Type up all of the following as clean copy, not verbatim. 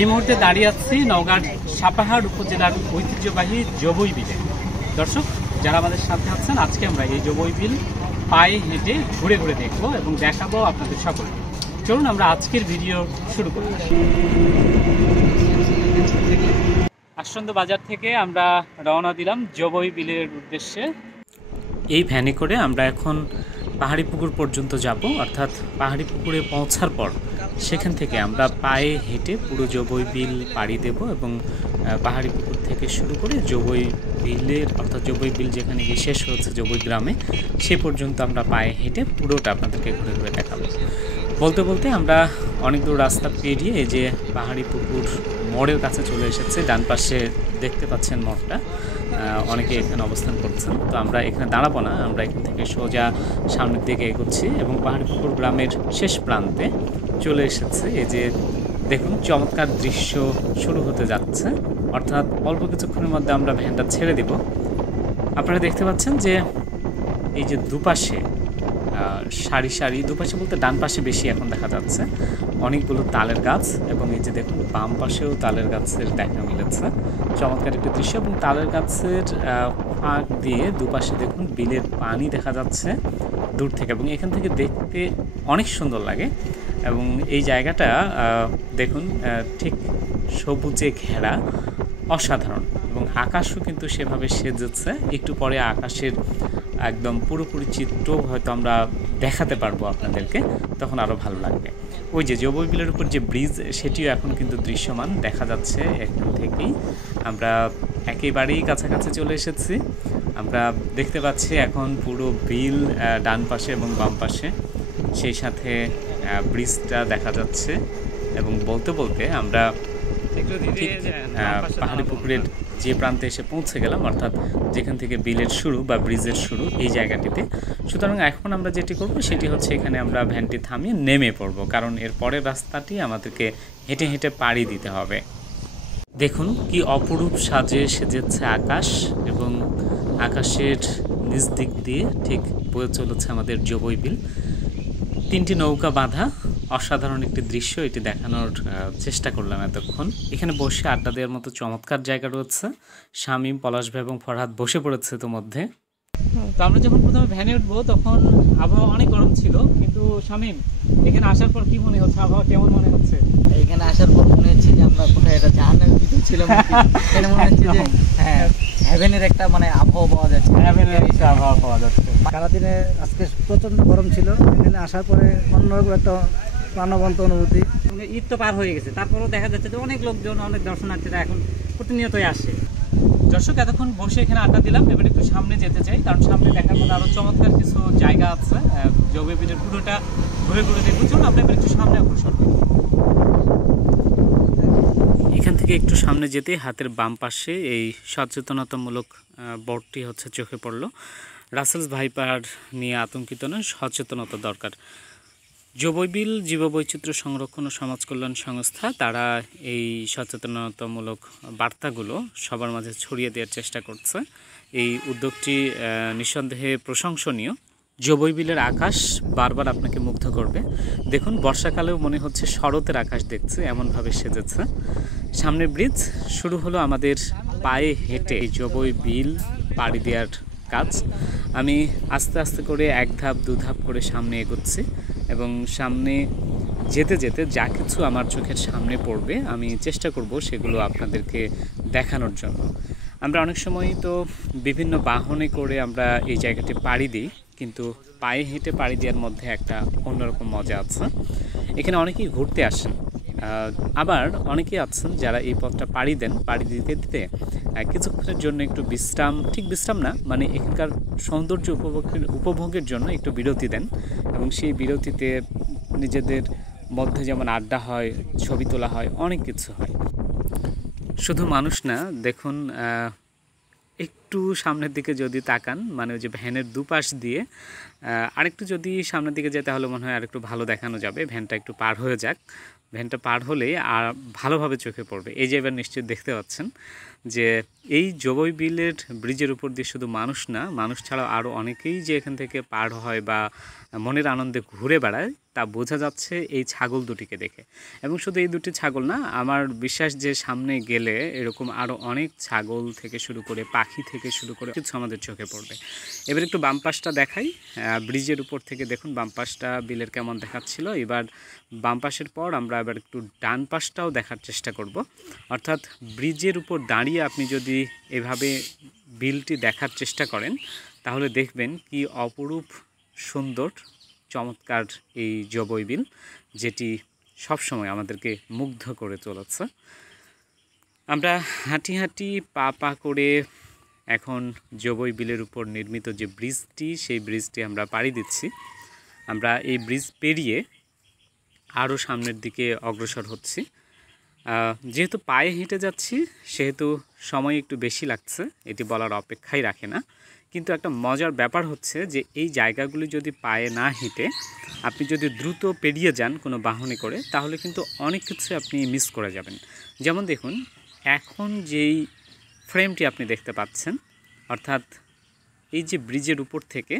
এই মুহূর্তে দাঁড়িয়ে আছি নওগাঁর সাপাহার উপজেলার ঐতিহ্যবাহী জবই বিলে। দর্শক যারা আমাদের সাথে আছেন, আজকে আমরা এই জবই বিল পায়ে হেঁটে ঘুরে ঘুরে দেখবো এবং দেখাবো আপনাদের সকলকে। চলুন আমরা আজকের ভিডিও শুরু করি। আশ্রন্দ বাজার থেকে আমরা রওনা দিলাম জবই বিলের উদ্দেশ্যে। এই ভ্যানে করে আমরা এখন পাহাড়ি পুকুর পর্যন্ত যাব, অর্থাৎ পাহাড়ি পুকুরে পৌঁছার পর সেখান থেকে আমরা পায়ে হেঁটে পুরো জবই বিল পাড়ি দেব এবং পাহাড়ি পুকুর থেকে শুরু করে জবই বিলের, অর্থাৎ জবই বিল যেখানে গিয়ে শেষ হচ্ছে জবই গ্রামে, সে পর্যন্ত আমরা পায়ে হেঁটে পুরোটা আপনাদেরকে ঘুরে ঘুরে দেখাবো। বলতে বলতে আমরা অনেক দূর রাস্তা পেরিয়ে এই যে পাহাড়ি পুকুর মোড়ের কাছে চলে এসেছে। ডান পাশে দেখতে পাচ্ছেন মোড়টা, অনেকে এখানে অবস্থান করছেন। তো আমরা এখানে দাঁড়াবো না, আমরা এখান থেকে সোজা সামনের দিকে এগোচ্ছি এবং পাহাড়ি পুকুর গ্রামের শেষ প্রান্তে চলে এসেছে। এই যে দেখুন চমৎকার দৃশ্য শুরু হতে যাচ্ছে, অর্থাৎ অল্প কিছুক্ষণের মধ্যে আমরা ভ্যানটা ছেড়ে দিব। আপনারা দেখতে পাচ্ছেন যে এই যে দুপাশে সারি সারি, দুপাশে বলতে ডান পাশে বেশি এখন দেখা যাচ্ছে অনেকগুলো তালের গাছ, এবং এই যে দেখুন বাম পাশেও তালের গাছের দেখা মিলেছে। চমৎকার একটি দৃশ্য, এবং তালের গাছের ফাঁক দিয়ে দুপাশে দেখুন বিলের পানি দেখা যাচ্ছে দূর থেকে, এবং এখান থেকে দেখতে অনেক সুন্দর লাগে। এবং এই জায়গাটা দেখুন ঠিক সবুজে ঘেরা, অসাধারণ। এবং আকাশও কিন্তু সেভাবে সেজেছে। একটু পরে আকাশের একদম পুরোপুরি চিত্র হয়তো আমরা দেখাতে পারবো আপনাদেরকে, তখন আরও ভালো লাগবে। ওই যে জবই বিলের উপর যে ব্রিজ, সেটিও এখন কিন্তু দৃশ্যমান দেখা যাচ্ছে এখান থেকেই। আমরা একেবারেই কাছাকাছি চলে এসেছি। আমরা দেখতে পাচ্ছি এখন পুরো বিল ডান পাশে এবং বাম পাশে, সেই সাথে ব্রিজটা দেখা যাচ্ছে। এবং বলতে বলতে আমরা পাহাড়ি পুকুরের যে প্রান্তে এসে পৌঁছে গেলাম, অর্থাৎ যেখান থেকে বিলের শুরু বা ব্রিজের শুরু এই জায়গাটিতে। সুতরাং এখন আমরা যেটি করব সেটি হচ্ছে এখানে আমরা ভ্যানটি থামিয়ে নেমে পড়ব, কারণ এর পরের রাস্তাটি আমাদেরকে হেঁটে হেঁটে পাড়ি দিতে হবে। দেখুন কি অপরূপ সাজে সেজেছে আকাশ, এবং আকাশের নিচ দিক দিয়ে ঠিক বয়ে চলেছে আমাদের জবই বিল। তিনটি নৌকা বাঁধা, অসাধারণ একটি দৃশ্য, এটি দেখানোর চেষ্টা করলাম এতক্ষণ। এখানে বসে আড্ডা দেওয়ার মতো চমৎকার জায়গা রয়েছে। শামীম, পলাশ ভাই এবং ফরহাদ বসে পড়েছে ইতোমধ্যে। তো আমরা যখন প্রথমে ভ্যানে উঠবো তখন আবহাওয়া অনেক গরম ছিল, কিন্তু শামীম এখানে আসার পর কি মনে হচ্ছে, আবহাওয়া কেমন মনে হচ্ছে? এখানে আসার পর মনে হচ্ছে যে আমরা কোথায় একটা জাহান্নামের ভিতর ছিলাম। এটা মনে হচ্ছে যে হ্যাঁ, হেভেনের একটা মানে আবহাওয়া পাওয়া যাচ্ছে, হেভেনের একটা আবহাওয়া পাওয়া যাচ্ছে। সারাদিনে আজকে প্রচন্ড গরম ছিল, এখানে আসার পরে অন্যরকম একটা প্রাণবন্ত অনুভূতি। ঈদ তো পার হয়ে গেছে, তারপরেও দেখা যাচ্ছে যে অনেক লোকজন, অনেক দর্শনার্থীরা এখন প্রতিনিয়তই আসে। দর্শক এতক্ষণ বসে এখানে আড্ডা দিলাম, এবার একটু সামনে যেতে চাই, কারণ সামনে দেখার মতো আরো চমৎকার কিছু জায়গা আছে। জবই বিলের পুরোটা ঘুরে ঘুরে দেখবো। চলুন আমরা এবার একটু সামনে অগ্রসর করি। এখান থেকে একটু সামনে যেতে হাতের বাম পাশে এই সচেতনতামূলক বোর্ডটি হচ্ছে চোখে পড়লো। রাসেলস ভাইপার নিয়ে আতঙ্কিত নয়, সচেতনতা দরকার। জবই বিল জীববৈচিত্র্য সংরক্ষণ ও সমাজ কল্যাণ সংস্থা, তারা এই সচেতনতামূলক বার্তাগুলো সবার মাঝে ছড়িয়ে দেওয়ার চেষ্টা করছে। এই উদ্যোগটি নিঃসন্দেহে প্রশংসনীয়। জবই বিলের আকাশ বারবার আপনাকে মুগ্ধ করবে। দেখুন বর্ষাকালেও মনে হচ্ছে শরতের আকাশ দেখছে, এমনভাবে সেজেছে। সামনে ব্রিজ, শুরু হলো আমাদের পায়ে হেঁটে এই জবই বিল পাড়ি দেওয়ার কাজ। আমি আস্তে আস্তে করে এক ধাপ দু ধাপ করে সামনে এগোচ্ছি, এবং সামনে যেতে যেতে যা কিছু আমার চোখের সামনে পড়বে আমি চেষ্টা করব সেগুলো আপনাদেরকে দেখানোর জন্য। আমরা অনেক সময় তো বিভিন্ন বাহনে করে আমরা এই জায়গাটি পাড়ি দিই, কিন্তু পায়ে হেঁটে পাড়ি দেওয়ার মধ্যে একটা অন্যরকম মজা আছে। এখানে অনেকেই ঘুরতে আসেন, আবার অনেকেই আছেন যারা এই পথটা পাড়ি দেন, পাড়ি দিতে দিতে কিছুক্ষণের জন্য একটু বিশ্রাম, ঠিক বিশ্রাম না, মানে এখানকার সৌন্দর্য উপভোগের জন্য একটু বিরতি দেন, এবং সেই বিরতিতে নিজেদের মধ্যে যেমন আড্ডা হয়, ছবি তোলা হয়, অনেক কিছু হয়। শুধু মানুষ না, দেখুন একটু সামনের দিকে যদি তাকান, মানে ওই যে ভ্যানের দুপাশ দিয়ে আরেকটু যদি সামনের দিকে যেতে, তাহলে মনে হয় আরেকটু ভালো দেখানো যাবে। ভ্যানটা একটু পার হয়ে যাক, ভ্যানটা পার হলেই আর ভালোভাবে চোখে পড়বে। এই যে এবার নিশ্চয়ই দেখতে পাচ্ছেন যে এই জবই বিলের ব্রিজের উপর দিয়ে শুধু মানুষ না, মানুষ ছাড়াও আরও অনেকেই যে এখান থেকে পার হয় বা মনের আনন্দে ঘুরে বেড়ায় তা বোঝা যাচ্ছে এই ছাগল দুটিকে দেখে। এবং শুধু এই দুটি ছাগল না, আমার বিশ্বাস যে সামনে গেলে এরকম আরও অনেক ছাগল থেকে শুরু করে পাখি থেকে শুরু করে কিছু আমাদের চোখে পড়বে। এবার একটু বাম পাশটা দেখাই, ব্রিজের উপর থেকে দেখুন বাম পাশটা বিলের কেমন দেখাচ্ছিল। এবার বাম পাশের পর আমরা এবার একটু ডান পাশটাও দেখার চেষ্টা করব। অর্থাৎ ব্রিজের উপর দাঁড়িয়ে আপনি যদি এভাবে বিলটি দেখার চেষ্টা করেন তাহলে দেখবেন কি অপরূপ সুন্দর চমৎকার এই জবই বিল, যেটি সবসময় আমাদেরকে মুগ্ধ করে চলেছে। আমরা হাঁটি হাঁটি পা পা করে এখন জবই বিলের উপর নির্মিত যে ব্রিজটি, সেই ব্রিজটি আমরা পাড়ি দিচ্ছি। আমরা এই ব্রিজ পেরিয়ে আরও সামনের দিকে অগ্রসর হচ্ছি। যেহেতু পায়ে হেঁটে যাচ্ছি সেহেতু সময় একটু বেশি লাগছে, এটি বলার অপেক্ষাই রাখে না। কিন্তু একটা মজার ব্যাপার হচ্ছে যে এই জায়গাগুলি যদি পায়ে না হেঁটে আপনি যদি দ্রুত পেরিয়ে যান কোনো বাহনে করে, তাহলে কিন্তু অনেক কিছু আপনি মিস করে যাবেন। যেমন দেখুন, এখন যেই ফ্রেমটি আপনি দেখতে পাচ্ছেন, অর্থাৎ এই যে ব্রিজের উপর থেকে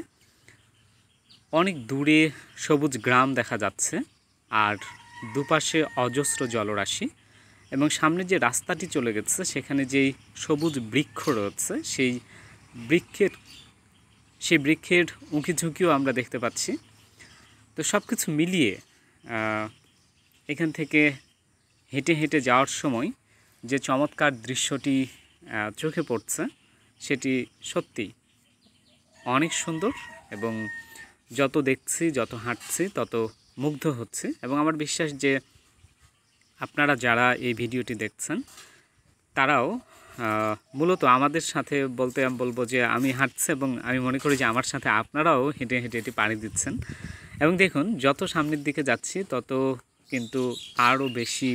অনেক দূরে সবুজ গ্রাম দেখা যাচ্ছে আর দুপাশে অজস্র জলরাশি, এবং সামনে যে রাস্তাটি চলে গেছে সেখানে যেই সবুজ বৃক্ষ রয়েছে সেই বৃক্ষের উঁকি ঝুঁকিও আমরা দেখতে পাচ্ছি। তো সব কিছু মিলিয়ে এখান থেকে হেঁটে হেঁটে যাওয়ার সময় যে চমৎকার দৃশ্যটি চোখে পড়ছে সেটি সত্যি অনেক সুন্দর, এবং যত দেখছি যত হাঁটছি তত মুগ্ধ হচ্ছে। এবং আমার বিশ্বাস যে আপনারা যারা এই ভিডিওটি দেখছেন তারাও মূলত আমাদের সাথে বলতে আমি বলবো যে আমি হাঁটছি এবং আমি মনে করি যে আমার সাথে আপনারাও হেঁটে হেঁটে এটি পাড়ি দিচ্ছেন। এবং দেখুন, যত সামনের দিকে যাচ্ছি তত কিন্তু আরও বেশি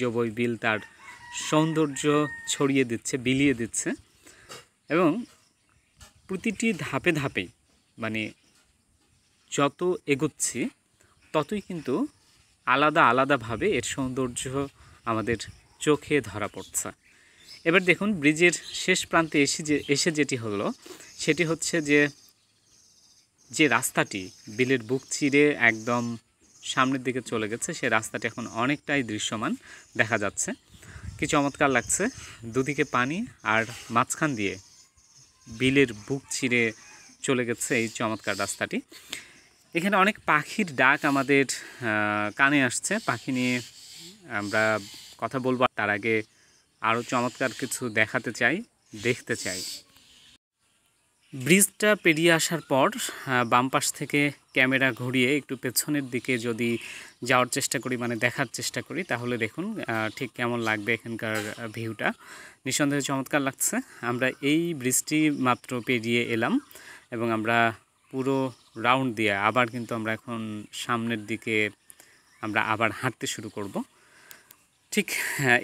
জবই বিল তার সৌন্দর্য ছড়িয়ে দিচ্ছে, বিলিয়ে দিচ্ছে। এবং প্রতিটি ধাপে ধাপেই মানে যত এগোচ্ছি ততই কিন্তু আলাদা আলাদাভাবে এর সৌন্দর্য আমাদের চোখে ধরা পড়ছে। এবার দেখুন, ব্রিজের শেষ প্রান্তে এসে যেটি হলো সেটি হচ্ছে যে রাস্তাটি বিলের বুক চিরে একদম সামনের দিকে চলে গেছে, সেই রাস্তাটি এখন অনেকটাই দৃশ্যমান দেখা যাচ্ছে। কি চমৎকার লাগছে, দুদিকে পানি আর মাঝখান দিয়ে বিলের বুক চিরে চলে গেছে এই চমৎকার রাস্তাটি। এখানে অনেক পাখির ডাক আমাদের কানে আসছে, পাখি নিয়ে আমরা কথা বলবো। তার আগে আরও চমৎকার কিছু দেখতে চাই। ব্রিজটা পেরিয়ে আসার পর বাম পাশ থেকে ক্যামেরা ঘুরিয়ে একটু পেছনের দিকে যদি যাওয়ার চেষ্টা করি, মানে দেখার চেষ্টা করি, তাহলে দেখুন ঠিক কেমন লাগবে এখানকার ভিউটা। নিঃসন্দেহে চমৎকার লাগছে। আমরা এই ব্রিজটি মাত্র পেরিয়ে এলাম এবং আমরা পুরো রাউন্ড দিয়ে আবার কিন্তু আমরা এখন সামনের দিকে আমরা আবার হাঁটতে শুরু করব। ঠিক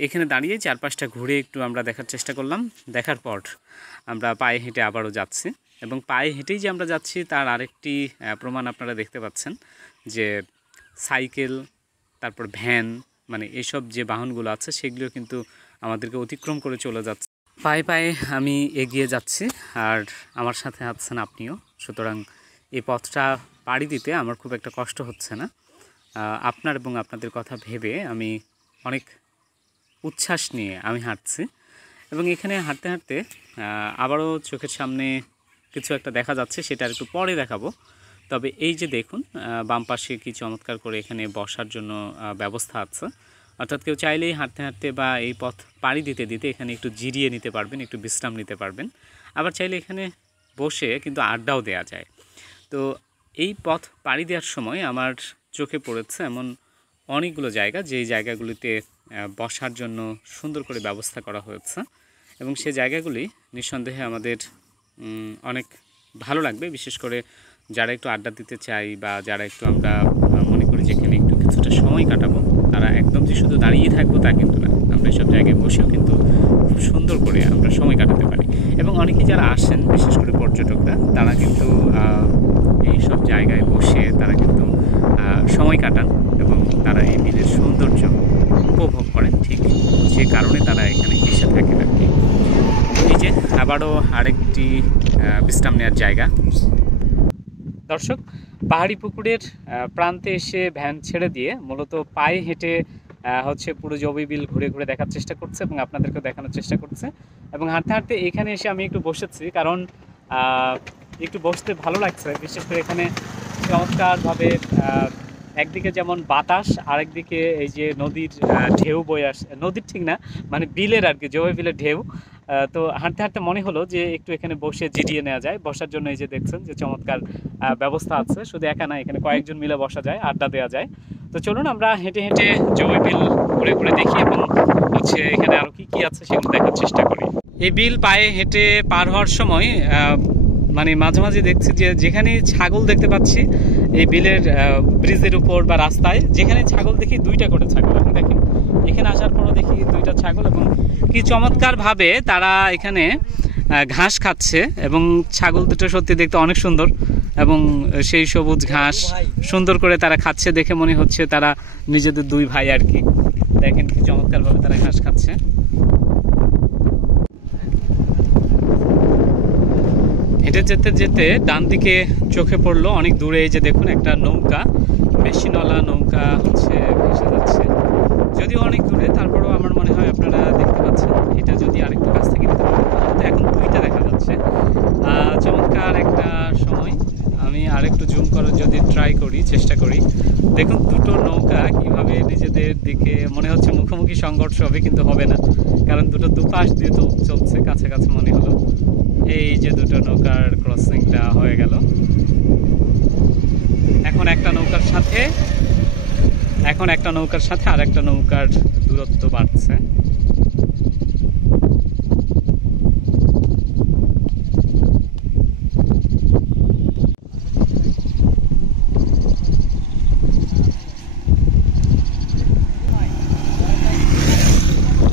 এখানে দাঁড়িয়ে চারপাশটা ঘুরে একটু আমরা দেখার চেষ্টা করলাম। দেখার পর আমরা পায়ে হেঁটে আবারও যাচ্ছি, এবং পায়ে হেঁটেই যে আমরা যাচ্ছি তার আরেকটি প্রমাণ আপনারা দেখতে পাচ্ছেন যে সাইকেল, তারপর ভ্যান, মানে এসব যে বাহনগুলো আছে সেগুলো কিন্তু আমাদেরকে অতিক্রম করে চলে যাচ্ছে। পায়ে পায়ে আমি এগিয়ে যাচ্ছি আর আমার সাথে আছেন আপনিও, সুতরাং এই পথটা পাড়ি দিতে আমার খুব একটা কষ্ট হচ্ছে না। আপনার এবং আপনাদের কথা ভেবে আমি অনেক উচ্ছ্বাস নিয়ে আমি হাঁটছি। এবং এখানে হাঁটতে হাঁটতে আবারও চোখের সামনে কিছু একটা দেখা যাচ্ছে, সেটা একটু পরে দেখাবো। তবে এই যে দেখুন, বাম পাশে কি চমৎকার করে এখানে বসার জন্য ব্যবস্থা আছে। অর্থাৎ কেউ চাইলেই হাঁটতে হাঁটতে বা এই পথ পাড়ি দিতে দিতে এখানে একটু জিরিয়ে নিতে পারবেন, একটু বিশ্রাম নিতে পারবেন। আবার চাইলে এখানে বসে কিন্তু আড্ডাও দেওয়া যায়। তো এই পথ পাড়ি দেওয়ার সময় আমার চোখে পড়েছে এমন অনেকগুলো জায়গা, যেই জায়গাগুলিতে বসার জন্য সুন্দর করে ব্যবস্থা করা হয়েছে, এবং সেই জায়গাগুলি নিঃসন্দেহে আমাদের অনেক ভালো লাগবে। বিশেষ করে যারা একটু আড্ডা দিতে চাই বা যারা একটু আমরা মনে করি যে এখানে একটু কিছুটা সময় কাটাবো, তারা একদম যে শুধু দাঁড়িয়ে থাকবো তা কিন্তু না, আমরা এসব জায়গায় বসেও কিন্তু খুব সুন্দর করে আমরা সময় কাটাতে পারি। এবং অনেকেই যারা আসেন, বিশেষ করে পর্যটকরা, তারা কিন্তু এই সব জায়গায় বসে তারা কিন্তু সময় কাটান এবং তারা এই বিলের সৌন্দর্য উপভোগ করেন। ঠিক যে কারণে তারা এখানে এসে থাকেন আর কি। তো এই যে আবারও আরেকটি বিশ্রাম নেওয়ার জায়গা। দর্শক, পাহাড়ি পুকুরের প্রান্তে এসে ভ্যান ছেড়ে দিয়ে মূলত পায়ে হেঁটে হচ্ছে পুরো জবই বিল ঘুরে ঘুরে দেখার চেষ্টা করছে এবং আপনাদেরকেও দেখানোর চেষ্টা করছে। এবং হাঁটতে হাঁটতে এখানে এসে আমি একটু বসেছি, কারণ একটু বসতে ভালো লাগছে। বিশেষ করে এখানে চমৎকারভাবে একদিকে যেমন বাতাস, আরেকদিকে এই যে নদীর ঢেউ বয়ে আসে, নদীর ঠিক না মানে বিলের আর কি, জবই বিলের ঢেউ। তো হাঁটতে হাঁটতে মনে হলো যে একটু এখানে বসে জিরিয়ে নেওয়া যায়। বসার জন্য এই যে দেখছেন যে চমৎকার ব্যবস্থা আছে, শুধু একা না, এখানে কয়েকজন মিলে বসা যায়, আড্ডা দেওয়া যায়। তো চলুন আমরা হেঁটে হেঁটে জবই বিল ঘুরে ঘুরে দেখি এবং হচ্ছে এখানে আরও কি কি আছে সেগুলো দেখার চেষ্টা করি। এই বিল পায়ে হেঁটে পার হওয়ার সময় মানে মাঝে মাঝে দেখছি যে যেখানে ছাগল দেখতে পাচ্ছি এই বিলের ব্রিজের উপর বা রাস্তায়, যেখানে ছাগল দেখি 2টা করে ছাগল। আপনি দেখেন এখানে আসার পরও দেখি 2টা ছাগল, এবং কি চমৎকারভাবে তারা এখানে ঘাস খাচ্ছে। এবং ছাগল দুটো সত্যি দেখতে অনেক সুন্দর, এবং সেই সবুজ ঘাস সুন্দর করে তারা খাচ্ছে দেখে মনে হচ্ছে তারা নিজেদের 2 ভাই আর কি। দেখেন কি চমৎকারভাবে তারা ঘাস খাচ্ছে। হেঁটে যেতে যেতে ডান দিকে চোখে পড়লো অনেক দূরে এই যে দেখুন একটা নৌকা, মেশিনওয়ালা নৌকা হচ্ছে ভেসে যাচ্ছে। যদিও অনেক দূরে, তারপরেও আমার মনে হয় আপনারা দেখতে পাচ্ছেন। এটা যদি আরেকটু কাছ থেকে দিতে পারেন তাহলে তো এখন 2টা দেখা যাচ্ছে। চমৎকার একটা সময়। আমি আরেকটু জুম করার যদি ট্রাই করি, চেষ্টা করি, দেখুন 2টো নৌকা কিভাবে নিজেদের দিকে, মনে হচ্ছে মুখোমুখি সংঘর্ষ হবে কিন্তু হবে না, কারণ দুটো দুপাশ দিয়ে তো চলছে, কাছাকাছি মনে হলো। এই যে 2টো নৌকার ক্রসিংটা হয়ে গেল। এখন একটা নৌকার সাথে আর একটা নৌকার দূরত্ব বাড়ছে।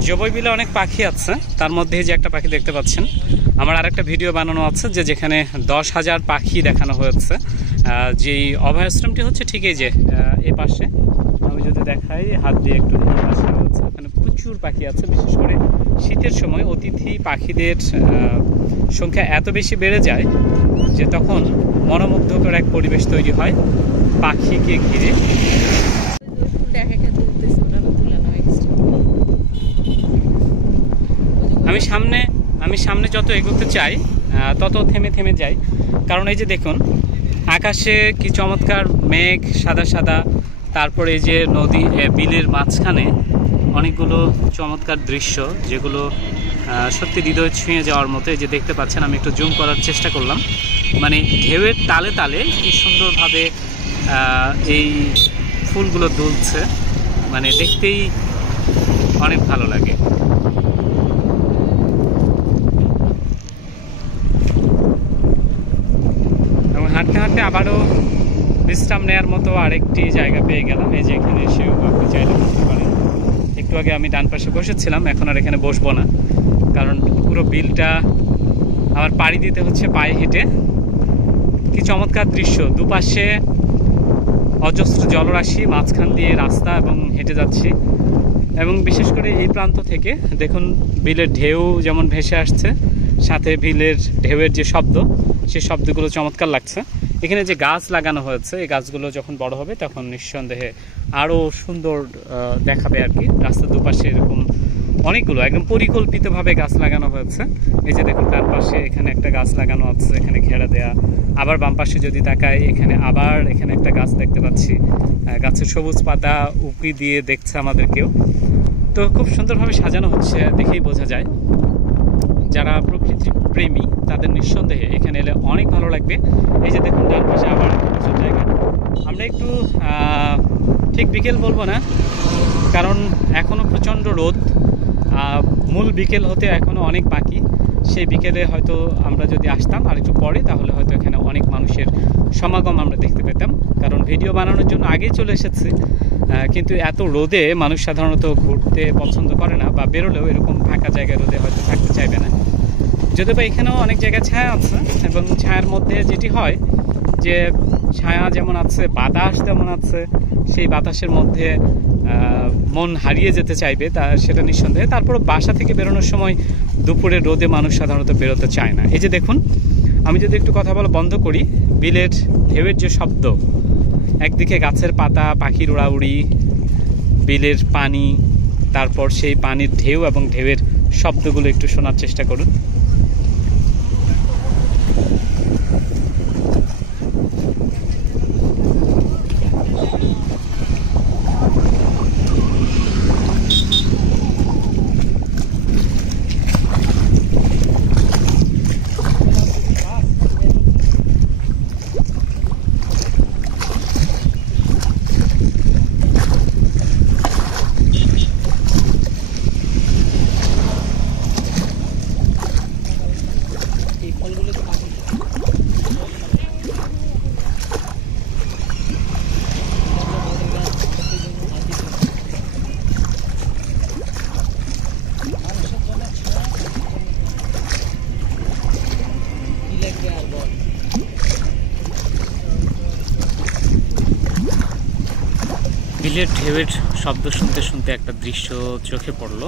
জবই বিলে অনেক পাখি আছে, তার মধ্যে যে একটা পাখি দেখতে পাচ্ছেন, আমার আরেকটা ভিডিও বানানো আছে যেখানে 10,000 পাখি দেখানো হয়েছে। যেই অভয়াশ্রমটি হচ্ছে ঠিক এই যে এই পাশে, আমি যদি দেখাই হাত দিয়ে একটু, ওখানে প্রচুর পাখি আছে। বিশেষ করে শীতের সময় অতিথি পাখিদের সংখ্যা এত বেশি বেড়ে যায় যে তখন মনোমুগ্ধকর এক পরিবেশ তৈরি হয় পাখিকে ঘিরে। আমি সামনে যত এগোতে চাই তত থেমে থেমে যাই, কারণ এই যে দেখুন আকাশে কি চমৎকার মেঘ, সাদা সাদা। তারপরে এই যে নদী, বিলের মাঝখানে অনেকগুলো চমৎকার দৃশ্য, যেগুলো সত্যি হৃদয় ছুঁয়ে যাওয়ার মতো। এই যে দেখতে পাচ্ছেন, আমি একটু জুম করার চেষ্টা করলাম, মানে ঢেউয়ের তালে তালে কি সুন্দরভাবে এই ফুলগুলো দুলছে, মানে দেখতেই অনেক ভালো লাগে। হাঁটতে হাঁটতে আবারও বিশ্রাম নেওয়ার মতো আরেকটি জায়গা পেয়ে গেলাম। এই যে এখানে এসেও আপনি চাইলে বসতে পারেন। একটু আগে আমি ডান পাশে বসেছিলাম, এখন আর এখানে বসবো না, কারণ পুরো বিলটা আমার পাড়ি দিতে হচ্ছে পায়ে হেঁটে। কি চমৎকার দৃশ্য, দুপাশে অজস্র জলরাশি, মাঝখান দিয়ে রাস্তা এবং হেঁটে যাচ্ছি। এবং বিশেষ করে এই প্রান্ত থেকে দেখুন বিলের ঢেউ যেমন ভেসে আসছে, সাথে বিলের ঢেউয়ের যে শব্দ, সেই শব্দগুলো চমৎকার লাগছে। এখানে যে গাছ লাগানো হয়েছে, এই গাছগুলো যখন বড় হবে তখন নিঃসন্দেহে আরও সুন্দর দেখাবে আর কি। রাস্তার দুপাশে এরকম অনেকগুলো একদম পরিকল্পিতভাবে গাছ লাগানো হয়েছে। এই যে দেখুন ডান পাশে এখানে একটা গাছ লাগানো আছে, এখানে ঘেরা দেয়া। আবার বাম পাশে যদি তাকাই, এখানে একটা গাছ দেখতে পাচ্ছি, গাছের সবুজ পাতা উঁকি দিয়ে দেখছে আমাদেরকেও। তো খুব সুন্দরভাবে সাজানো হচ্ছে, দেখেই বোঝা যায় যারা প্রকৃতি প্রেমী তাদের নিঃসন্দেহে এখানে এলে অনেক ভালো লাগবে। এই যে দেখুন ডান পাশে আবার প্রচুর জায়গা। আমরা একটু ঠিক বিকেল বলবো না, কারণ এখনও প্রচণ্ড রোদ, মূল বিকেল হতে এখনও অনেক বাকি। সেই বিকেলে হয়তো আমরা যদি আসতাম আর একটু পরে, তাহলে হয়তো এখানে অনেক মানুষের সমাগম আমরা দেখতে পেতাম, কারণ ভিডিও বানানোর জন্য আগেই চলে এসেছি। কিন্তু এত রোদে মানুষ সাধারণত ঘুরতে পছন্দ করে না, বা বেরোলেও এরকম ফাঁকা জায়গায় রোদে হয়তো থাকতে চাইবে না। যদিও বা এখানেও অনেক জায়গায় ছায়া আছে, এবং ছায়ার মধ্যে যেটি হয় যে ছায়া যেমন আছে, বাতাস যেমন আছে, সেই বাতাসের মধ্যে মন হারিয়ে যেতে চাইবে, তা সেটা নিঃসন্দেহে। তারপর বাসা থেকে বেরোনোর সময় দুপুরের রোদে মানুষ সাধারণত বেরোতে চায় না। এই যে দেখুন, আমি যদি একটু কথা বলা বন্ধ করি, বিলের ঢেউয়ের যে শব্দ, একদিকে গাছের পাতা, পাখির উড়াউড়ি, বিলের পানি, তারপর সেই পানির ঢেউ এবং ঢেউয়ের শব্দগুলো একটু শোনার চেষ্টা করুন। বিলের ঢেউয়ের শব্দ শুনতে শুনতে একটা দৃশ্য চোখে পড়লো।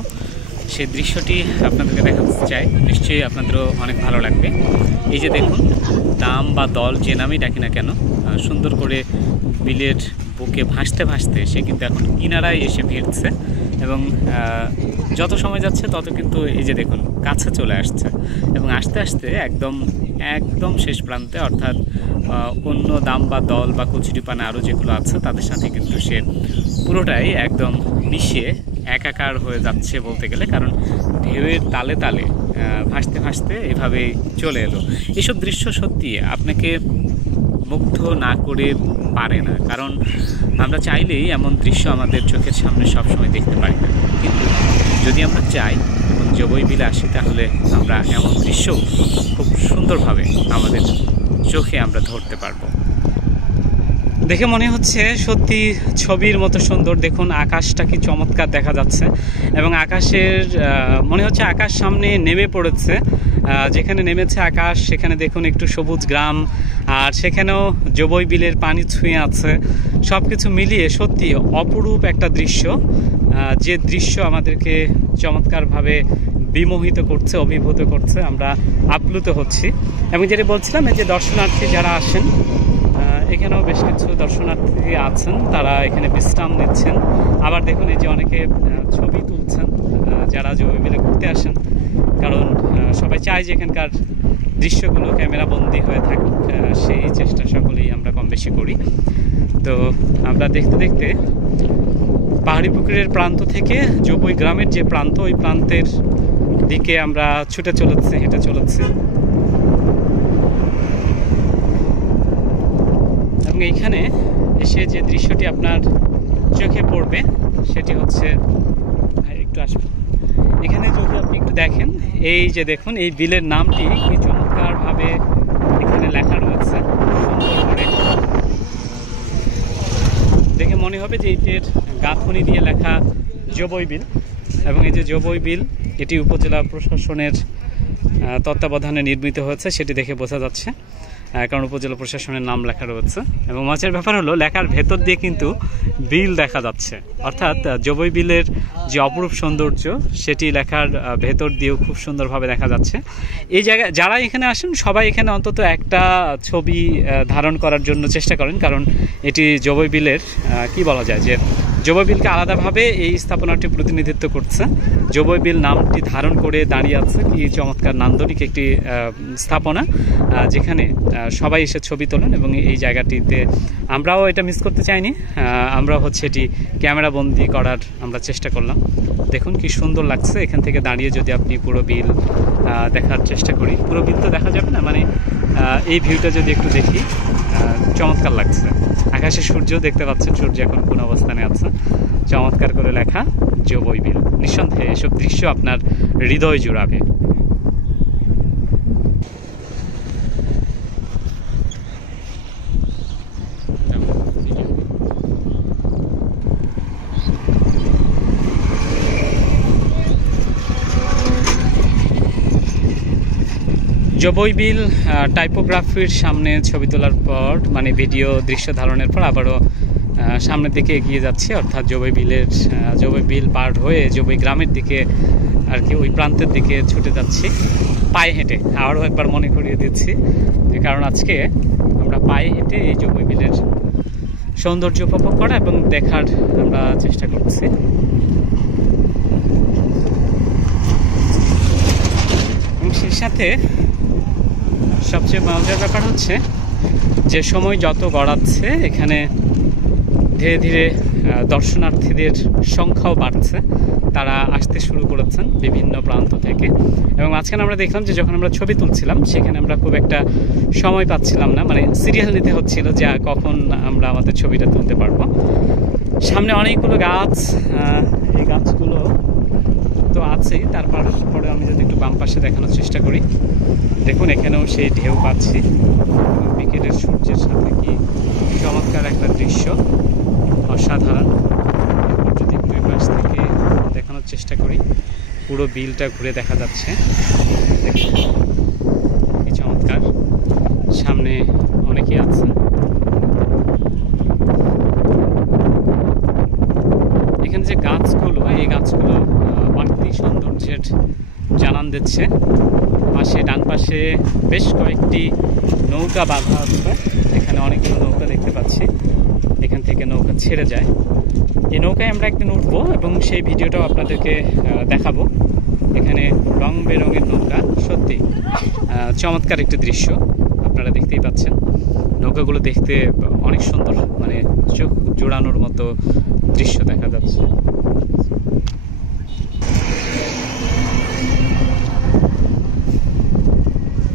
সেই দৃশ্যটি আপনাদেরকে দেখাতে চাই, নিশ্চয়ই আপনাদেরও অনেক ভালো লাগবে। এই যে দেখুন, দাম বা দল যে নামই ডাকি না কেন, সুন্দর করে বিলের বুকে ভাসতে ভাসতে সে কিন্তু এখন কিনারায় এসে ভিড়ছে এবং যত সময় যাচ্ছে তত কিন্তু এই যে দেখুন কাছে চলে আসছে এবং আস্তে আস্তে একদম শেষ প্রান্তে, অর্থাৎ অন্য দাম বা দল বা কচুরিপানা আরও যেগুলো আছে তাদের সাথে কিন্তু সে পুরোটাই একদম মিশিয়ে একাকার হয়ে যাচ্ছে বলতে গেলে, কারণ ঢেউয়ের তালে তালে ভাসতে ভাসতে এভাবেই চলে এলো। এসব দৃশ্য সত্যি আপনাকে মুগ্ধ না করে পারে না, কারণ আমরা চাইলেই এমন দৃশ্য আমাদের চোখের সামনে সবসময় দেখতে পারি না। কিন্তু যদি আমরা চাই এবং জবই বিলে আসি, তাহলে আমরা এমন দৃশ্য খুব সুন্দরভাবে আমাদের চোখে আমরা ধরতে পারবো। দেখে মনে হচ্ছে সত্যি ছবির মতো সুন্দর। দেখুন আকাশটা কি চমৎকার দেখা যাচ্ছে এবং আকাশের মনে হচ্ছে আকাশ সামনে নেমে পড়েছে। যেখানে নেমেছে আকাশ সেখানে দেখুন একটু সবুজ গ্রাম, আর সেখানেও জবই বিলের পানি ছুঁয়ে আছে। সব কিছু মিলিয়ে সত্যি অপরূপ একটা দৃশ্য, যে দৃশ্য আমাদেরকে চমৎকারভাবে বিমোহিত করছে, অভিভূত করছে। আমরা আপ্লুত হচ্ছি। এবং যেটা বলছিলাম, এই যে দর্শনার্থী যারা আসেন, এখানেও বেশ কিছু দর্শনার্থী আছেন, তারা এখানে বিশ্রাম নিচ্ছেন। আবার দেখুন এই যে অনেকে ছবি তুলছেন যারা জবই বিলে ঘুরতে আসেন, কারণ সবাই চায় যে এখানকার দৃশ্যগুলো ক্যামেরা বন্দি হয়ে থাকুক, সেই চেষ্টা সকলেই আমরা কম বেশি করি। তো আমরা দেখতে দেখতে পাহাড়ি পুকুরের প্রান্ত থেকে জবই গ্রামের যে প্রান্ত, ওই প্রান্তের দিকে আমরা ছুটে চলেছি, হেঁটে চলেছি। এবং এইখানে এসে যে দৃশ্যটি আপনার চোখে পড়বে সেটি হচ্ছে, একটু আসবে এখানে যদি আপনি একটু দেখেন, এই যে দেখুন এই বিলের নামটি কি চমৎকারভাবে এখানে লেখা রয়েছে সুন্দর করে। দেখে মনে হবে যে এটির গাঁথনি দিয়ে লেখা জবই বিল। এবং এই যে জবই বিল, এটি উপজেলা প্রশাসনের তত্ত্বাবধানে নির্মিত হয়েছে, সেটি দেখে বোঝা যাচ্ছে, কারণ উপজেলা প্রশাসনের নাম লেখা রয়েছে। এবং মজার ব্যাপার হলো লেখার ভেতর দিয়ে কিন্তু বিল দেখা যাচ্ছে, অর্থাৎ জবই বিলের যে অপরূপ সৌন্দর্য সেটি লেখার ভেতর দিয়েও খুব সুন্দরভাবে দেখা যাচ্ছে। এই জায়গায় যারা এখানে আসেন সবাই এখানে অন্তত একটা ছবি ধারণ করার জন্য চেষ্টা করেন, কারণ এটি জবই বিলের কি বলা যায় যে জবই বিলকে আলাদাভাবে এই স্থাপনাটি প্রতিনিধিত্ব করছে। জবই বিল নামটি ধারণ করে দাঁড়িয়ে আছে কি চমৎকার নান্দনিক একটি স্থাপনা, যেখানে সবাই এসে ছবি তোলেন। এবং এই জায়গাটিতে আমরাও এটা মিস করতে চাইনি, আমরা হচ্ছে এটি ক্যামেরা বন্দি করার আমরা চেষ্টা করলাম। দেখুন কি সুন্দর লাগছে এখান থেকে দাঁড়িয়ে। যদি আপনি পুরো বিল দেখার চেষ্টা করি, পুরো বিল তো দেখা যাবে না, মানে এই ভিউটা যদি একটু দেখি, চমৎকার লাগছে। আকাশে সূর্য দেখতে পাচ্ছেন, সূর্য এখন কোন অবস্থানে আছে। চমৎকার করে লেখা জবই বিল। নিঃসন্দেহে এসব দৃশ্য আপনার হৃদয় জুড়াবে। জবই বিল টাইপোগ্রাফির সামনে ছবি তোলার পর, মানে ভিডিও দৃশ্য ধারণের পর আবারও সামনের দিকে এগিয়ে যাচ্ছি, অর্থাৎ জবই বিল পার হয়ে জবই গ্রামের দিকে আর কি ওই প্রান্তের দিকে ছুটে যাচ্ছি পায়ে হেঁটে। আরও একবার মনে করিয়ে দিচ্ছি যে কারণ আজকে আমরা পায়ে হেঁটে এই জবই বিলের সৌন্দর্য উপভোগ করা এবং দেখার আমরা চেষ্টা করছি। এবং সেই সাথে সবচেয়ে মজার ব্যাপার হচ্ছে যে সময় যত গড়াচ্ছে এখানে ধীরে ধীরে দর্শনার্থীদের সংখ্যাও বাড়ছে, তারা আসতে শুরু করেছেন বিভিন্ন প্রান্ত থেকে। এবং মাঝখানে আমরা দেখলাম যে যখন আমরা ছবি তুলছিলাম সেখানে আমরা খুব একটা সময় পাচ্ছিলাম না, মানে সিরিয়াল নিতে হচ্ছিল যে কখন আমরা আমাদের ছবিটা তুলতে পারবো। সামনে অনেকগুলো গাছ, এই গাছগুলো তো আছেই, তারপরে আমি যদি একটু বাম পাশে দেখানোর চেষ্টা করি, দেখুন এখানেও সেই ঢেউ পাচ্ছি। বিকেলের সূর্যের সাথে কি চমৎকার একটা দৃশ্য, অসাধারণ। যদি একটু পাশ থেকে দেখানোর চেষ্টা করি, পুরো বিলটা ঘুরে দেখা যাচ্ছে, দেখুন কি চমৎকার। সামনে অনেকেই আছে। এখানে যে গাছগুলো, এই গাছগুলো বাড়তি সৌন্দর্যের জানান দিচ্ছে। পাশে ডান পাশে বেশ কয়েকটি নৌকা বাঁধা আছে, এখানে অনেকগুলো নৌকা দেখতে পাচ্ছি, এখান থেকে নৌকা ছেড়ে যায়। এই নৌকায় আমরা একদিন উঠবো এবং সেই ভিডিওটাও আপনাদেরকে দেখাবো। এখানে রং বেরঙের নৌকা, সত্যি চমৎকার একটি দৃশ্য আপনারা দেখতেই পাচ্ছেন। নৌকাগুলো দেখতে অনেক সুন্দর, মানে চোখ জোড়ানোর মতো দৃশ্য দেখা যাচ্ছে।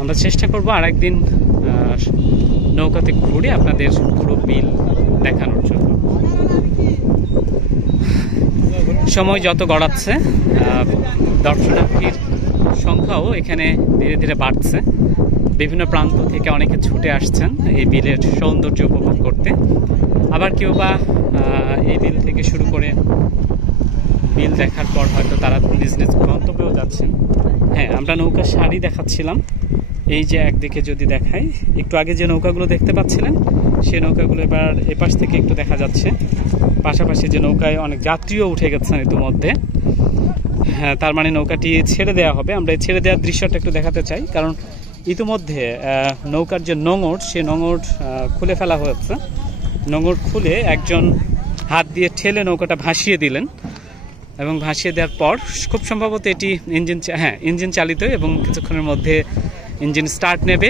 আমরা চেষ্টা করবো আর একদিন নৌকাতে ঘুরে আপনাদের পুরো বিল দেখানোর জন্য। সময় যত গড়াচ্ছে দর্শনার্থীর সংখ্যাও এখানে ধীরে ধীরে বাড়ছে। বিভিন্ন প্রান্ত থেকে অনেকে ছুটে আসছেন এই বিলের সৌন্দর্য উপভোগ করতে। আবার কেউ বা এই বিল থেকে শুরু করে বিল দেখার পর হয়তো তারা নিজ নিজ গন্তব্যেও যাচ্ছেন। হ্যাঁ, আমরা নৌকার সারি দেখাচ্ছিলাম, এই যে একদিকে যদি দেখাই, একটু আগে যে নৌকাগুলো দেখতে পাচ্ছিলেন সেই নৌকাগুলো এবার এপাশ থেকে একটু দেখা যাচ্ছে। পাশাপাশি যে নৌকায় অনেক যাত্রীও উঠে গেছেন ইতিমধ্যে, হ্যাঁ, তার মানে নৌকাটি ছেড়ে দেওয়া হবে। আমরা এই ছেড়ে দেওয়ার দৃশ্যটা একটু দেখাতে চাই, কারণ ইতিমধ্যে নৌকার যে নোঙর, সে নোঙর খুলে ফেলা হয়েছে। নোঙর খুলে একজন হাত দিয়ে ঠেলে নৌকাটা ভাসিয়ে দিলেন এবং ভাসিয়ে দেওয়ার পর খুব সম্ভবত এটি ইঞ্জিন চালিত এবং কিছুক্ষণের মধ্যে ইঞ্জিন স্টার্ট নেবে,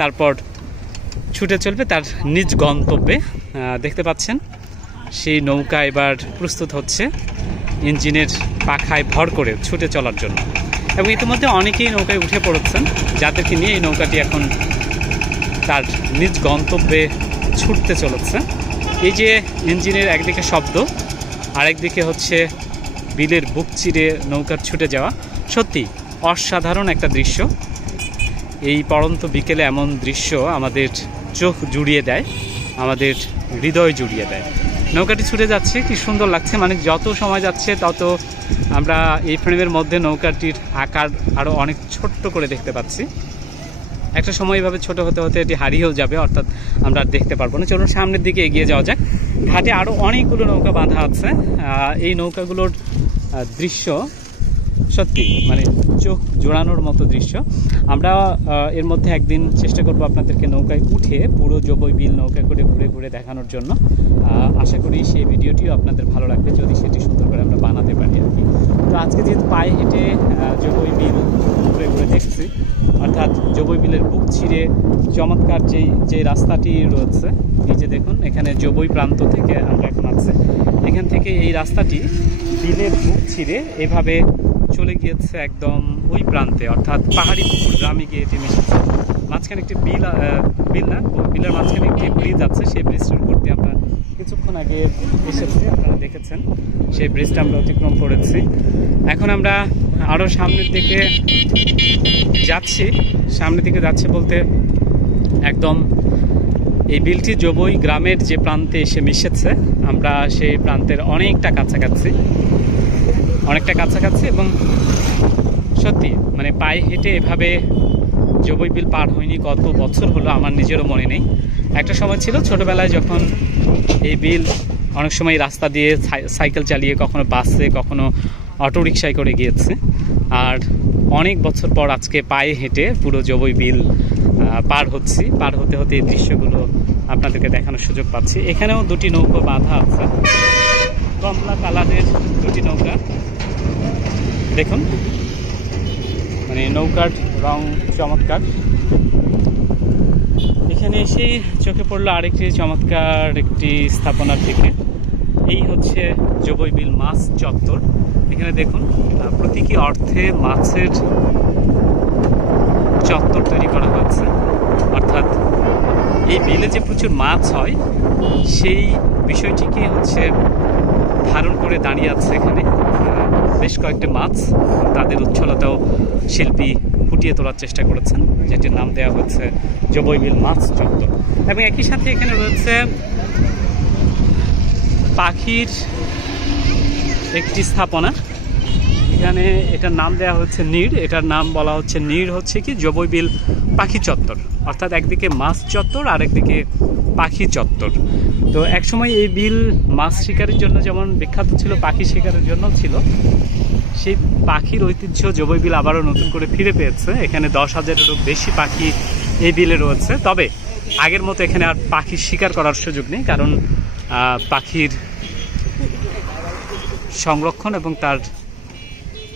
তারপর ছুটে চলবে তার নিজ গন্তব্যে। দেখতে পাচ্ছেন সেই নৌকা এবার প্রস্তুত হচ্ছে ইঞ্জিনের পাখায় ভর করে ছুটে চলার জন্য। এবং ইতিমধ্যে অনেকেই নৌকায় উঠে পড়েছেন, যাদেরকে নিয়ে এই নৌকাটি এখন তার নিজ গন্তব্যে ছুটতে চলেছে। এই যে ইঞ্জিনের একদিকে শব্দ, আরেকদিকে হচ্ছে বিলের বুক চিরে নৌকার ছুটে যাওয়া, সত্যি অসাধারণ একটা দৃশ্য। এই পড়ন্ত বিকেলে এমন দৃশ্য আমাদের চোখ জুড়িয়ে দেয়, আমাদের হৃদয় জুড়িয়ে দেয়। নৌকাটি ছুটে যাচ্ছে, কি সুন্দর লাগছে। মানে যত সময় যাচ্ছে তত আমরা এই ফ্রেমের মধ্যে নৌকাটির আকার আরও অনেক ছোট্ট করে দেখতে পাচ্ছি। একটা সময় এভাবে ছোট হতে হতে এটি হারিয়েও যাবে, অর্থাৎ আমরা আর দেখতে পারবো না। চলুন সামনের দিকে এগিয়ে যাওয়া যাক। ঘাটে আরও অনেকগুলো নৌকা বাঁধা আছে। এই নৌকাগুলোর দৃশ্য সত্যি মানে চোখ জোড়ানোর মতো দৃশ্য। আমরা এর মধ্যে একদিন চেষ্টা করব আপনাদেরকে নৌকায় উঠে পুরো জবই বিল নৌকা করে ঘুরে ঘুরে দেখানোর জন্য। আশা করি সেই ভিডিওটিও আপনাদের ভালো লাগবে, যদি সেটি সুন্দর করে আমরা বানাতে পারি আর কি। তো আজকে যেহেতু পায়ে হেঁটে জবই বিল ঘুরে ঘুরে দেখছি, অর্থাৎ জবই বিলের বুক ছিঁড়ে চমৎকার যে রাস্তাটি রয়েছে, এই যে দেখুন এখানে জবই প্রান্ত থেকে আমরা এখন আছি, এখান থেকে এই রাস্তাটি বিলের বুক ছিঁড়ে এভাবে চলে গিয়েছে একদম ওই প্রান্তে, অর্থাৎ পাহাড়ি পুকুর গ্রামে গিয়ে এটি মিশেছে। মাঝখানে একটি বিলের মাঝখানে একটি ব্রিজ আছে, সেই ব্রিজটার উপর দিয়ে আমরা কিছুক্ষণ আগে এসেছি, আপনারা দেখেছেন। সেই ব্রিজটা আমরা অতিক্রম করেছি। এখন আমরা আরও সামনের দিকে যাচ্ছি বলতে একদম এই বিলটি জবই গ্রামের যে প্রান্তে এসে মিশেছে, আমরা সেই প্রান্তের অনেকটা কাছাকাছি এবং সত্যি মানে পায়ে হেঁটে এভাবে জবই বিল পার হয়নি কত বছর হলো আমার নিজেরও মনে নেই। একটা সময় ছিল ছোটবেলায় যখন এই বিল অনেক সময় রাস্তা দিয়ে সাইকেল চালিয়ে, কখনো বাসে, কখনো অটোরিকশায় করে গিয়েছে। আর অনেক বছর পর আজকে পায়ে হেঁটে পুরো জবই বিল পার হচ্ছি। পার হতে হতে এই দৃশ্যগুলো আপনাদেরকে দেখানোর সুযোগ পাচ্ছি। এখানেও দুটি নৌকা বাঁধা আছে, কমলা কালারের দুটি নৌকা। দেখুন, মানে নৌকার রং চমৎকার। এখানে এসেই চোখে পড়লো আরেকটি চমৎকার একটি স্থাপনার দিকে। এই হচ্ছে জবই বিল মাছ চত্বর। এখানে দেখুন, প্রতীকী অর্থে মাছের চত্বর তৈরি করা হয়েছে। অর্থাৎ এই বিলে যে প্রচুর মাছ হয় সেই বিষয়টিকে হচ্ছে ধারণ করে দাঁড়িয়ে আছে এখানে বেশ কয়েকটি মাছ। তাদের উচ্ছলতাও শিল্পী ফুটিয়ে তোলার চেষ্টা করেছেন, যেটির নাম দেওয়া হচ্ছে জবই বিল মাছ চত্বর। এবং একই সাথে এখানে রয়েছে পাখির একটি স্থাপনা। এখানে এটার নাম দেওয়া হচ্ছে নীড়। এটার নাম বলা হচ্ছে নীড় হচ্ছে কি জবই বিল পাখি চত্বর। অর্থাৎ একদিকে মাছ চত্বর আর একদিকে পাখি চত্বর। তো একসময় এই বিল মাছ শিকারের জন্য যেমন বিখ্যাত ছিল, পাখি শিকারের জন্য ছিল। সেই পাখির ঐতিহ্য জবই বিল আবারও নতুন করে ফিরে পেয়েছে। এখানে 10,000-এরও বেশি পাখি এই বিলে রয়েছে। তবে আগের মতো এখানে আর পাখি শিকার করার সুযোগ নেই, কারণ পাখির সংরক্ষণ এবং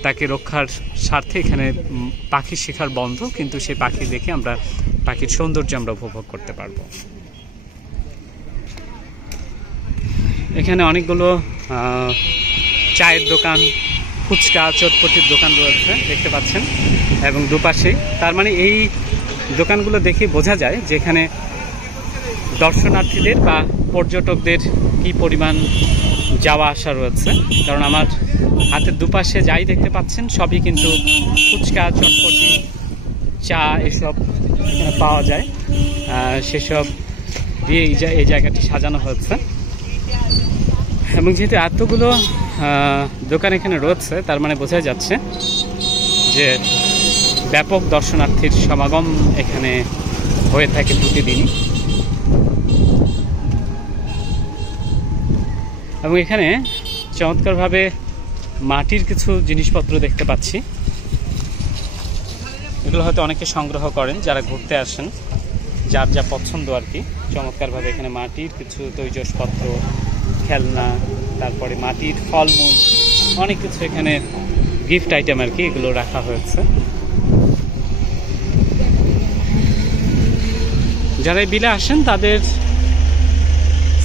তাকে রক্ষার স্বার্থে এখানে পাখি শিকার বন্ধ। কিন্তু সেই পাখি দেখে আমরা পাখির সৌন্দর্য আমরা উপভোগ করতে পারবো। এখানে অনেকগুলো চায়ের দোকান, ফুচকা, চটপটির দোকান রয়েছে দেখতে পাচ্ছেন, এবং দুপাশেই। তার মানে এই দোকানগুলো দেখে বোঝা যায় যে এখানে দর্শনার্থীদের বা পর্যটকদের কি পরিমাণ যাওয়া আসা রয়েছে। কারণ আমার হাতের দুপাশে যাই দেখতে পাচ্ছেন সবই কিন্তু ফুচকা, চটপটি, চা এসব এখানে পাওয়া যায়। সেসব দিয়ে এই জায়গাটি সাজানো হয়েছে। এবং যেহেতু এতগুলো দোকান এখানে রয়েছে, তার মানে বোঝা যাচ্ছে যে ব্যাপক দর্শনার্থীর সমাগম এখানে হয়ে থাকে প্রতিদিনই। এবং এখানে চমৎকারভাবে মাটির কিছু জিনিসপত্র দেখতে পাচ্ছি। এগুলো হয়তো অনেকে সংগ্রহ করেন যারা ঘুরতে আসেন, যার যা পছন্দ আর কি। চমৎকারভাবে এখানে মাটির কিছু তৈজসপত্র, খেলনা, তারপরে মাটির ফলমূল, অনেক কিছু এখানে গিফট আইটেম আর কি, এগুলো রাখা হয়েছে। যারা এই বিলে আসেন তাদের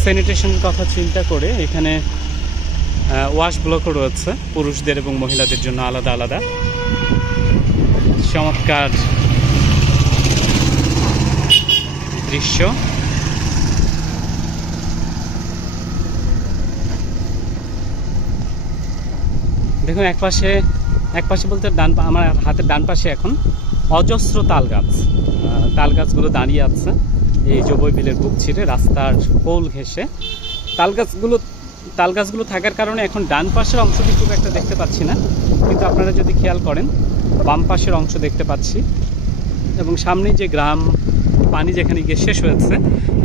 স্যানিটেশনের কথা চিন্তা করে এখানে ওয়াশ ব্লকও রয়েছে, পুরুষদের এবং মহিলাদের জন্য আলাদা আলাদা। চমৎকার দৃশ্য। দেখুন, এক পাশে বলতে আমার হাতের ডান পাশে এখন অজস্র তাল গাছগুলো দাঁড়িয়ে আছে এই জবই বিলের বুক ছিঁড়ে রাস্তার পোল ঘেঁষে। তাল গাছগুলো থাকার কারণে এখন ডান পাশের অংশটি খুব একটা দেখতে পাচ্ছি না, কিন্তু আপনারা যদি খেয়াল করেন বাম পাশের অংশ দেখতে পাচ্ছি। এবং সামনে যে গ্রাম পানি যেখানে গিয়ে শেষ হয়েছে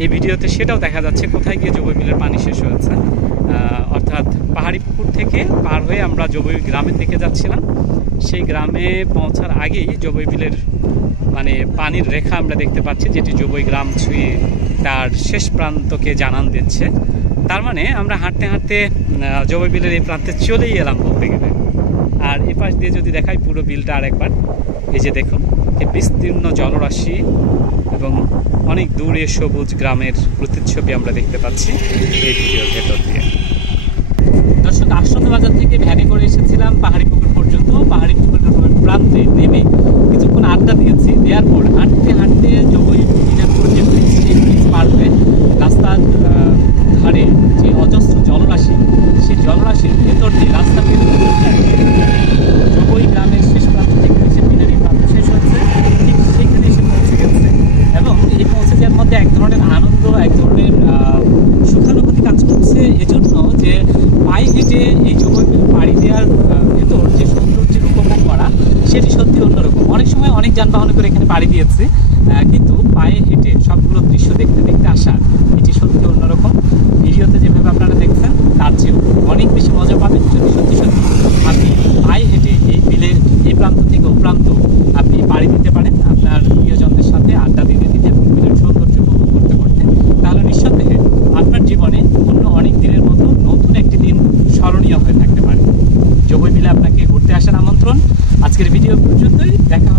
এই ভিডিওতে, সেটাও দেখা যাচ্ছে কোথায় গিয়ে জবই বিলের পানি শেষ হয়েছে। অর্থাৎ পাহাড়ি পুকুর থেকে পার হয়ে আমরা জবই গ্রামের দিকে যাচ্ছিলাম। সেই গ্রামে পৌঁছার আগেই জবই বিলের মানে পানির রেখা আমরা দেখতে পাচ্ছি, যেটি জবই গ্রাম ছুঁয়ে তার শেষ প্রান্তকে জানান দিচ্ছে। তার মানে আমরা হাঁটতে হাঁটতে জবই বিলের এই প্রান্তে চলেই এলাম বলতে গেলে। আর এ পাশ দিয়ে যদি দেখাই পুরো বিলটা আরেকবার, এই যে দেখুন এই বিস্তীর্ণ জলরাশি এবং অনেক দূরে সবুজ গ্রামের প্রতিচ্ছবি আমরা দেখতে পাচ্ছি এই ভিডিওর ভেতর দিয়ে। দর্শক, আশ্রন্ত বাজার থেকে ভ্যানে করে এসেছিলাম পাহাড়ি পুকুর পর্যন্ত। পাহাড়ি পুকুরের প্রান্তে নেমে কিছুক্ষণ আড্ডা দিয়েছি। দেওয়ার পর হাঁটতে হাঁটতে জবই বিলের উপর যে ব্রিজ, সেই ব্রিজ পার হয়ে রাস্তার ধারে যে অজস্র জলরাশি, সেই জলরাশির ভেতর দিয়ে রাস্তা বের জবই গ্রামের শেষ প্রান্ত থেকে এসে বিলের এই প্রান্ত শেষ হচ্ছে, ঠিক সেইখানে এসে পৌঁছে গেছে। এবং এই পৌঁছে যাওয়ার মধ্যে এক ধরনের আনন্দ, এক ধরনের সুখানুভূতি কাজ করছে, এজন্য যে পায়ে হেঁটে এই জবই বিল পাড়ি দেওয়ার ভেতর যে সৌন্দর্যের উপভোগ করা, সেটি সত্যি অন্যরকম। অনেক সময় অনেক যানবাহনে করে এখানে পাড়ি দিয়েছি, কিন্তু পায়ে হেঁটে সবগুলো দৃশ্য দেখতে দেখতে আসা এটি সত্যি অন্যরকম। ভিডিওতে যেভাবে আপনারা দেখছেন তার চেয়েও অনেক বেশি মজা পাবেন যদি সত্যি সত্যি আপনি পায়ে হেঁটে এই বিলের এই প্রান্ত থেকে ও প্রান্ত আপনি পাড়ি দিতে পারেন আপনার প্রিয়জনদের সাথে আড্ডা দিতে দিতে এবং বিলের সৌন্দর্য উপভোগ করতে করতে, তাহলে নিঃসন্দেহে আপনার জীবনে অন্য অনেক দিনের মতো নতুন একটি দিন স্মরণীয় হয়ে থাকতে পারে। জবই বিলে আপনাকে ঘুরতে আসার আমন্ত্রণ। আজকের ভিডিও পর্যন্তই, দেখা